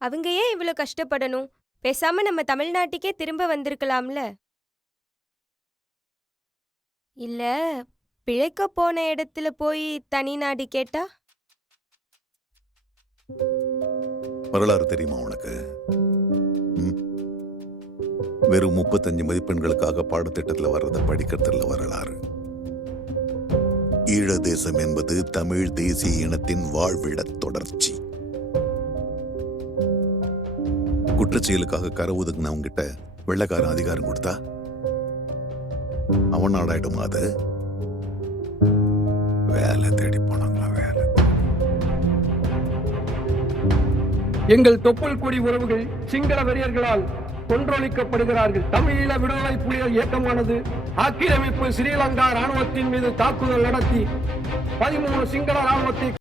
அவங்க ஏன் இவ்ளோ கஷ்டப்படணும்? பேசாம நம்ம தமிழ்நாட்டுக்கே திரும்ப வந்திருக்கலாம்ல. இல்ல, பிழைக்கப் போன இடத்துல போய் தனி நாடு கேட்டா? வரலாறு தெரியுமா உனக்கு? ம்? வெறும் 35 மதிப்பெண்களுக்காக பாடத்திட்டத்தில் வர்றத படிக்கிறதுல வரலாறு. ஈழ தேசம் என்பது தமிழ் தேசிய இனத்தின் வாழ்விட தொடர்ச்சி. குற்றச்செயலுக்காக கரை ஒதுங்கினவங்கிட்ட வெள்ளைக்காரன் அதிகாரம் கொடுத்தா அவன் நாடாயிடுமா? அது வேலை தேடி போனாங்களா? வேலை. எங்கள் தொப்புள் கொடி உறவுகள் சிங்கள வெறியர்களால் கொன்றொழிக்கப்படுகிறார்கள். தமிழீழ விடுதலை புலிகள் இயக்கமானது ஆக்கிரமிப்பு ஸ்ரீலங்கா ராணுவத்தின் மீது தாக்குதல் நடத்தி 13 சிங்கள ராணுவத்தை